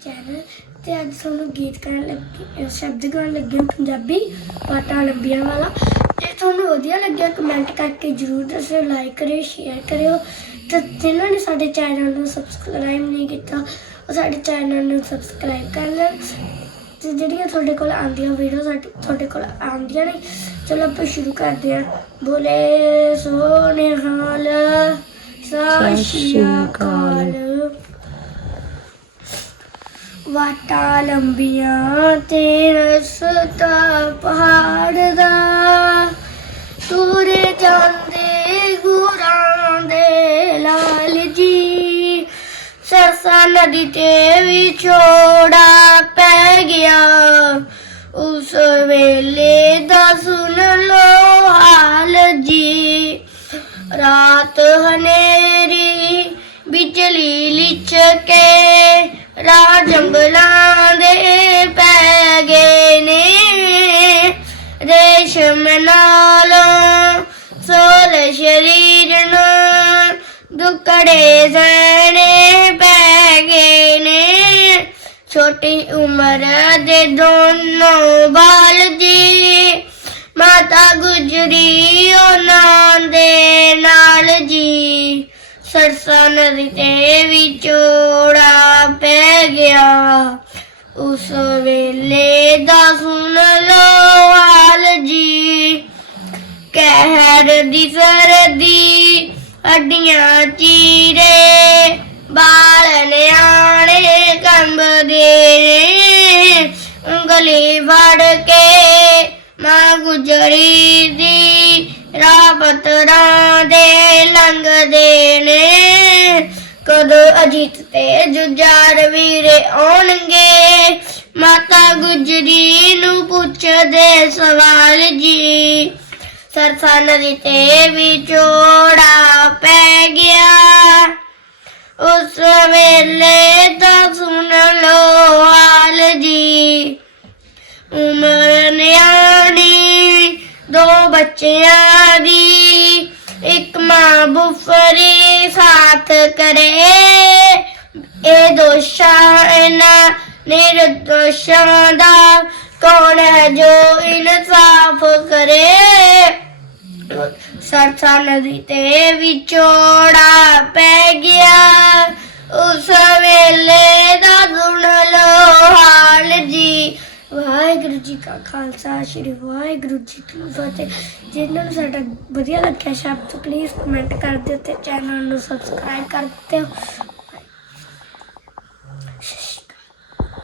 Channel ਤੇ ਅੱਜ ਤੁਹਾਨੂੰ ਗੀਤ ਕਰਨ ਲੱਗੀ ਸ਼ਬਦ ਗਾਉਣ ਲੱਗੇ ਪੰਜਾਬੀ ਪਾਟਾ ਲੰਬੀਆਂ ਵਾਲਾ। ਜੇ ਤੁਹਾਨੂੰ ਵਧੀਆ ਲੱਗਿਆ ਕਮੈਂਟ ਕਰਕੇ ਜਰੂਰ ਦੱਸਿਓ ਲਾਈਕ ਕਰਿਓ ਸ਼ੇਅਰ ਕਰਿਓ। ਤੇ ਜਿਨ੍ਹਾਂ ਨੇ ਸਾਡੇ ਚੈਨਲ ਨੂੰ ਸਬਸਕ੍ਰਾਈਬ ਨਹੀਂ ਕੀਤਾ ਉਹ ਸਾਡੇ ਚੈਨਲ ਨੂੰ ਸਬਸਕ੍ਰਾਈਬ ਕਰ ਲੈਣ। ਤੇ ਜਿਹੜੀਆਂ ਤੁਹਾਡੇ ਕੋਲ ਆਉਂਦੀਆਂ ਵੀਡੀਓ ਸਾਡੇ ਤੁਹਾਡੇ ਕੋਲ ਆਉਂਦੀਆਂ ਨੇ ਚਲੋ ਆਪਾਂ ਸ਼ੁਰੂ ਕਰਦੇ ਹਾਂ। ਬੋਲੇ ਸੋਨੇ ਹਾਲ ਸਤਿ ਸ਼੍ਰੀ ਅਕਾਲ। ਵਾਟਾਂ ਲੰਬੀਆਂ ਤੇ ਰਸਤਾ ਪਹਾੜ ਦਾ। ਤੁਰੇ ਜਾਂਦੇ ਗੁਰਾਂ ਦੇ ਲਾਲ ਜੀ। ਸਰਸਾ ਨਦੀ ਤੇ ਵਿਛੋੜਾ ਪੈ ਗਿਆ। ਉਸ ਵੇਲੇ ਦਾ ਸੁਣ ਲੋ ਹਾਲ ਜੀ। ਰਾਤ ਹਨੇਰੀ, ਬਿਜਲੀ ਲਿਚ ਕੇ ਰਾਹ ਜੰਗਲਾਂ ਦੇ ਪੈ ਗਏ ਨੇ। ਰੇਸ਼ਮ ਨਾਲੋਂ ਸੋਲ ਸ਼ਰੀਰ ਨੂੰ ਦੁਕੜੇ ਸਣੇ ਪੈ ਗਏ ਨੇ। ਛੋਟੀ ਉਮਰ ਦੇ ਦੋਨੋਂ ਬਾਲ ਜੀ, ਮਾਤਾ ਗੁਜਰੀ ਉਹਨਾਂ ਦੇ ਨਾਲ ਜੀ। ਸਰਸਾ ਨਦੀ ਤੇ ਵਿਚੋੜਾ ਪੈ ਗਿਆ। ਉਸ ਵੇਲੇ ਦਾ ਸੁਣ ਲੋ ਹਾਲ ਜੀ ਕਹਿਰ ਦੀ ਸਰਦੀ ਹੱਡੀਆਂ ਚੀਰੇ, ਬਾਲ ਨਿਆਣੇ ਕੰਬਦੇ। ਉਂਗਲੀ ਵੜ ਕੇ ਮਾਂ ਗੁਜਰੀ ਦੀ ਰਾਪਤਰਾਂ ਦੇ ਲੰਘਦੇ। ਅਜੀਤ ਤੇ ਜੁਝਾਰ ਵੀਰੇ ਆਉਣਗੇ। ਮਾਤਾ ਗੁਜਰੀ ਨੂੰ ਪੁੱਛਦੇ ਸਵਾਲ ਜੀ। ਸਰਸਾ ਨਦੀ ਤੇ ਵਿਚੋੜਾ ਪੈ ਗਿਆ। ਉਸ ਵੇਲੇ ਤਾਂ ਸੁਣ ਲੋ ਹਾਲ ਜੀ। ਉਮਰ ਨਿਆਣੀ, ਦੋ ਬੱਚਿਆਂ ਦੀ। ਇੱਕ ਮਾਂ ਬੁਫਰੀ ਸਾਥ ਕਰੇ। ਇਹ ਦੋਸ਼ਾਂ ਇਹਨਾਂ ਨਿਰਦੋਸ਼ਾਂ ਦਾ ਕੌਣ ਹੈ ਜੋ ਇਨਸਾਫ ਕਰੇ? ਸਰਸਾ ਨਦੀ ਤੇ ਵਿਚੋੜਾ ਪੈ ਗਿਆ। ਉਸ ਵੇਲੇ ਦਾ ਸੁਣ ਲੋ ਹਾਲ ਜੀ। ਵਾਹਿਗੁਰੂ ਜੀ ਕਾ ਖਾਲਸਾ, ਸ੍ਰੀ ਵਾਹਿਗੁਰੂ ਜੀ ਕੀ ਫਤਿਹ। ਜਿਨ੍ਹਾਂ ਨੂੰ ਸਾਡਾ ਵਧੀਆ ਲੱਗਿਆ, ਸ਼ਬਦ ਪਲੀਜ਼ ਕਮੈਂਟ ਕਰ ਦਿਓ ਤੇ ਚੈਨਲ ਨੂੰ ਸਬਸਕ੍ਰਾਈਬ ਕਰ ਦਿਓ।